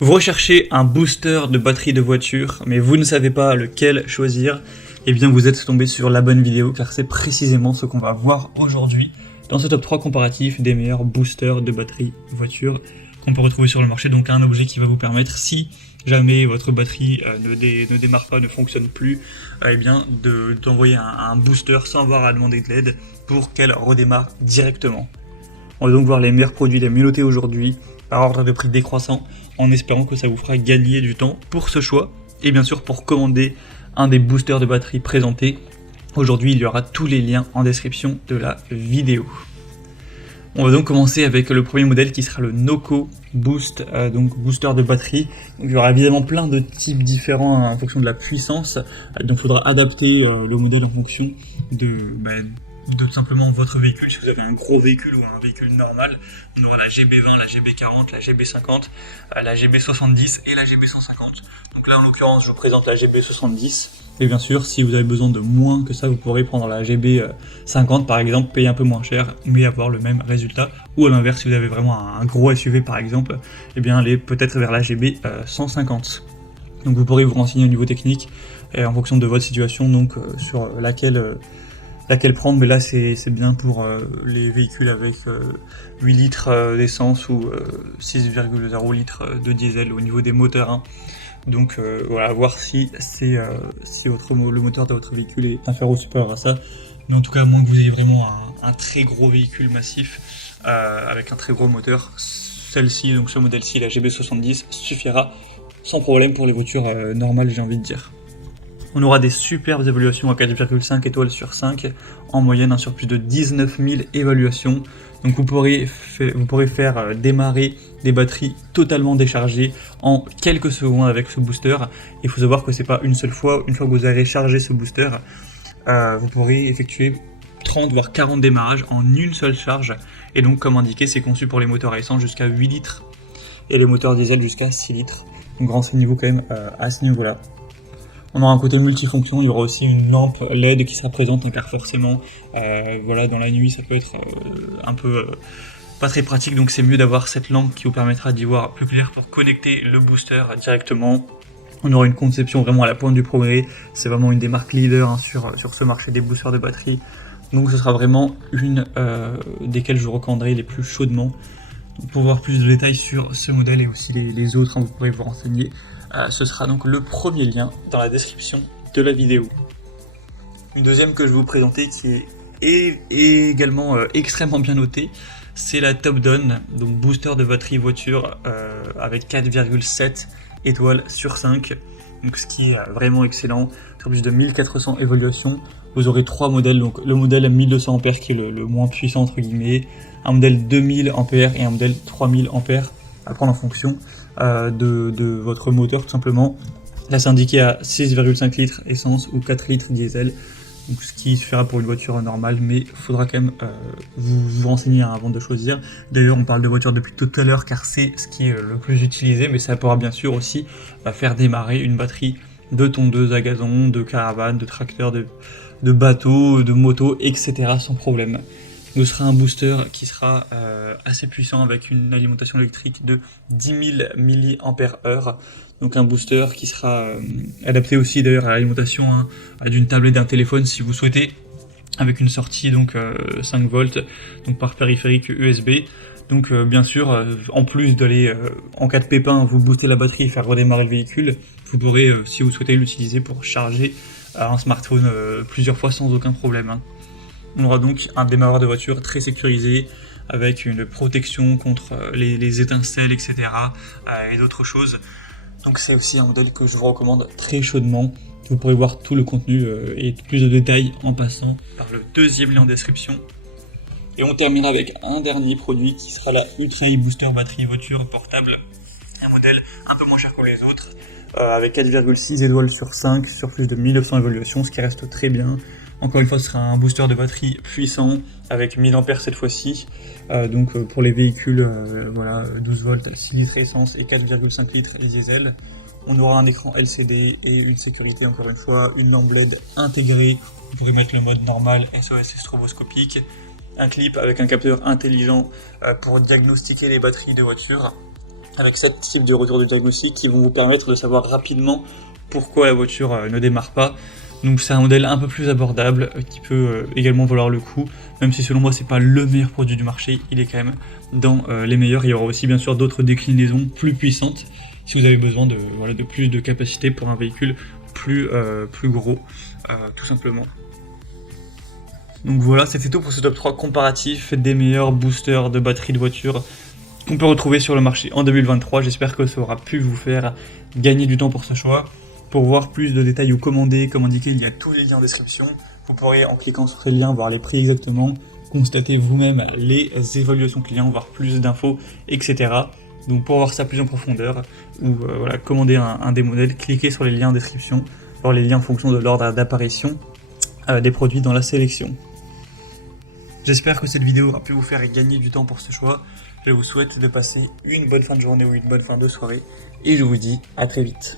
Vous recherchez un booster de batterie de voiture, mais vous ne savez pas lequel choisir, eh bien vous êtes tombé sur la bonne vidéo, car c'est précisément ce qu'on va voir aujourd'hui dans ce top 3 comparatif des meilleurs boosters de batterie voiture qu'on peut retrouver sur le marché. Donc un objet qui va vous permettre, si jamais votre batterie ne démarre pas, ne fonctionne plus, eh bien d'envoyer un booster sans avoir à demander de l'aide pour qu'elle redémarre directement. On va donc voir les meilleurs produits, les mieux notés aujourd'hui, par ordre de prix décroissant, en espérant que ça vous fera gagner du temps pour ce choix, et bien sûr pour commander un des boosters de batterie présentés. Aujourd'hui, il y aura tous les liens en description de la vidéo. On va donc commencer avec le premier modèle qui sera le Noco Boost, donc booster de batterie. Donc, il y aura évidemment plein de types différents en fonction de la puissance, donc il faudra adapter le modèle en fonction de tout simplement votre véhicule. Si vous avez un gros véhicule ou un véhicule normal, on aura la GB20, la GB40, la GB50, la GB70 et la GB150. Donc là en l'occurrence je vous présente la GB70. Et bien sûr, si vous avez besoin de moins que ça, vous pourrez prendre la GB50 par exemple, payer un peu moins cher, mais avoir le même résultat. Ou à l'inverse, si vous avez vraiment un gros SUV par exemple, eh bien aller peut-être vers la GB150. Donc vous pourrez vous renseigner au niveau technique en fonction de votre situation, donc sur laquelle prendre, mais là c'est bien pour les véhicules avec 8 litres d'essence ou 6,0 litres de diesel au niveau des moteurs. Hein. Donc voilà, voir si le moteur de votre véhicule est inférieur ou supérieur à ça. Mais en tout cas, à moins que vous ayez vraiment un très gros véhicule massif avec un très gros moteur, donc ce modèle-ci, la GB70, suffira sans problème pour les voitures normales, j'ai envie de dire. On aura des superbes évaluations à 4,5 étoiles sur 5, en moyenne sur plus de 19 000 évaluations. Donc vous pourrez faire démarrer des batteries totalement déchargées en quelques secondes avec ce booster. Il faut savoir que c'est pas une seule fois, une fois que vous avez chargé ce booster, vous pourrez effectuer 30 voire 40 démarrages en une seule charge. Et donc comme indiqué, c'est conçu pour les moteurs à essence jusqu'à 8 litres et les moteurs diesel jusqu'à 6 litres. Donc renseignez-vous quand même à ce niveau-là. On aura un côté multifonction, il y aura aussi une lampe LED qui sera présente, car forcément, dans la nuit, ça peut être un peu pas très pratique, donc c'est mieux d'avoir cette lampe qui vous permettra d'y voir plus clair pour connecter le booster directement. On aura une conception vraiment à la pointe du progrès, c'est vraiment une des marques leaders sur ce marché des boosters de batterie, donc ce sera vraiment une desquelles je vous recommanderai les plus chaudement. Pour voir plus de détails sur ce modèle et aussi les autres, vous pourrez vous renseigner. Ce sera donc le premier lien dans la description de la vidéo. Une deuxième que je vais vous présenter qui est également extrêmement bien notée, c'est la Top Down, donc booster de batterie voiture avec 4,7 étoiles sur 5, donc ce qui est vraiment excellent, sur plus de 1400 évaluations. Vous aurez trois modèles, donc le modèle 1200 A qui est le moins puissant entre guillemets, un modèle 2000 A et un modèle 3000 A à prendre en fonction de votre moteur tout simplement. Là c'est indiqué à 6,5 litres essence ou 4 litres diesel, donc ce qui suffira pour une voiture normale, mais il faudra quand même vous renseigner avant de choisir. D'ailleurs on parle de voiture depuis tout à l'heure car c'est ce qui est le plus utilisé, mais ça pourra bien sûr aussi faire démarrer une batterie de tondeuse à gazon, de caravane, de tracteur, de bateau, de moto, etc. sans problème. Ce sera un booster qui sera assez puissant avec une alimentation électrique de 10 000 mAh. Donc un booster qui sera adapté aussi d'ailleurs à l'alimentation d'une tablette, d'un téléphone si vous souhaitez, avec une sortie donc 5 volts donc par périphérique USB. Donc bien sûr, en plus d'aller en cas de pépin vous booster la batterie et faire redémarrer le véhicule, vous pourrez si vous souhaitez l'utiliser pour charger un smartphone plusieurs fois sans aucun problème. Hein. On aura donc un démarreur de voiture très sécurisé, avec une protection contre les étincelles, etc. Et d'autres choses. Donc c'est aussi un modèle que je vous recommande très chaudement. Vous pourrez voir tout le contenu et plus de détails en passant par le deuxième lien en description. Et on terminera avec un dernier produit qui sera la Ultra Booster batterie voiture portable. Un modèle un peu moins cher que les autres, avec 4,6 étoiles sur 5, sur plus de 1900 évaluations, ce qui reste très bien. Encore une fois, ce sera un booster de batterie puissant avec 1000 A cette fois-ci. Donc pour les véhicules, 12 volts, 6 litres essence et 4,5 litres diesel. On aura un écran LCD et une sécurité, encore une fois, une lampe LED intégrée. Vous pourrez mettre le mode normal, SOS et stroboscopique. Un clip avec un capteur intelligent pour diagnostiquer les batteries de voiture. avec 7 types de retours de diagnostic qui vont vous permettre de savoir rapidement pourquoi la voiture ne démarre pas. Donc c'est un modèle un peu plus abordable qui peut également valoir le coup, même si selon moi c'est pas le meilleur produit du marché, il est quand même dans les meilleurs. Il y aura aussi bien sûr d'autres déclinaisons plus puissantes si vous avez besoin de plus de capacité pour un véhicule plus gros, tout simplement. Donc voilà, c'était tout pour ce top 3 comparatif des meilleurs boosters de batterie de voiture qu'on peut retrouver sur le marché en 2023. J'espère que ça aura pu vous faire gagner du temps pour ce choix. Pour voir plus de détails ou commander, comme indiqué, il y a tous les liens en description. Vous pourrez, en cliquant sur ces liens, voir les prix exactement, constater vous-même les évaluations clients, voir plus d'infos, etc. Donc pour voir ça plus en profondeur, ou commander un des modèles, cliquez sur les liens en description, voir les liens en fonction de l'ordre d'apparition des produits dans la sélection. J'espère que cette vidéo aura pu vous faire gagner du temps pour ce choix. Je vous souhaite de passer une bonne fin de journée ou une bonne fin de soirée, et je vous dis à très vite.